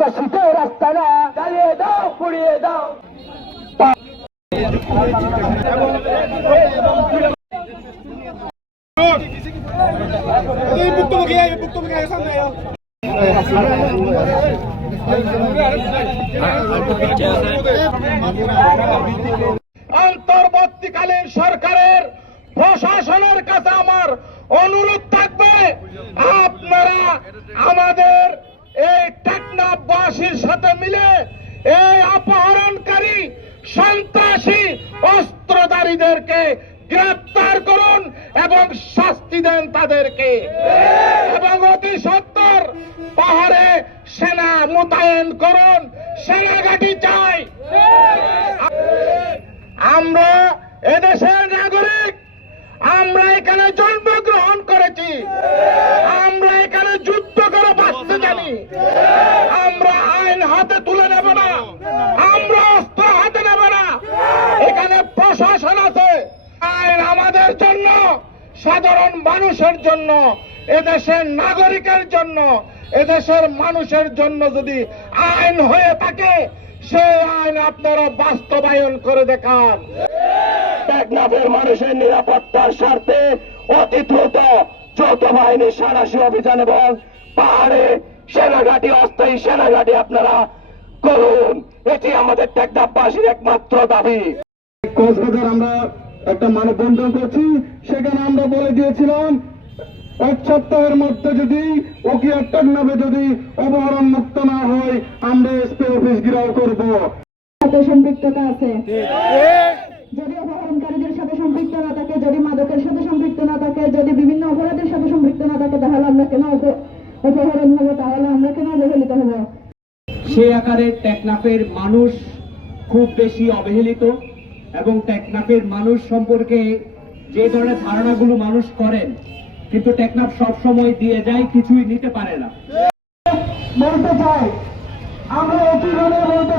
সন্ত্রাসীতে রাস্তা না। জ্বালিয়ে দাও পুড়িয়ে দাও। সামনে অন্তর্বর্তীকালীন সরকারের প্রশাসনের কাছে আমার অনুরোধ থাকবে আপনারা আমাদের এই টেকনাফবাসীর সাথে মিলে এই অপহরণকারী সন্ত্রাসী অস্ত্রধারীদেরকে গ্রেপ্তার করুন এবং শাস্তি দেন তাদেরকে। এবং অতি সত্তর পাহাড়ে সেনা মোতায়েন করুন সেনাঘাটি চাই। আমরা এদেশের নাগরিক, আমরা এখানে জন্মগ্রহণ করেছি, আমরা এখানে যুদ্ধ করে বাঁচতে জানি আমরা আইন হাতে তুলে নেব না আমরা অস্ত্র হাতে নেব না এখানে প্রশাসন আছে আইন আমাদের জন্য সাধারণ মানুষের জন্য এদেশের নাগরিকের জন্য এদেশের মানুষের জন্য যদি আইন হয়ে থাকে সেই আইন আপনারা বাস্তবায়ন করে দেখান। টেকনাফের মানুষের নিরাপত্তার স্বার্থে অতি দ্রুত যৌথ বাহিনীর সারাশি অভিযান এবং পাহাড়ে সেনাঘাটি অস্থায়ী সেনাঘাটি আপনারা করুন। এটি আমাদের টেকনাফবাসীর একমাত্র দাবি। কক্সবাজার আমরা একটা মানববন্ধন করছি সেখানে আমরা বলে দিয়েছিলাম এক সপ্তাহের মধ্যে যদি ওকিয়ার টেকনাফে যদি অপহরণ মুক্ত না হয় আমরা এসপি অফিস ঘিরাও করব। সাথে সম্পৃক্ততা আছে। যদি অপহরণকারীদের সাথে সম্পৃক্ত না থাকে যদি মাদকের সাথে সম্পৃক্ত না থাকে যদি বিভিন্ন অপরাধের সাথে সম্পৃক্ত না থাকে তাহলে আমরা কেন অপ- অপহরণ হব? তাহলে আমরা কেন অবহেলিত হব? সেই আকারে টেকনাফের মানুষ খুব বেশি অবহেলিত। এবং টেকনাফের মানুষ সম্পর্কে যে ধরনের ধারণাগুলো মানুষ করেন, কিন্তু টেকনাফ সব সময় দিয়ে যায়, কিছুই নিতে পারে না। বলতে চাই। আমরা অতি বলতে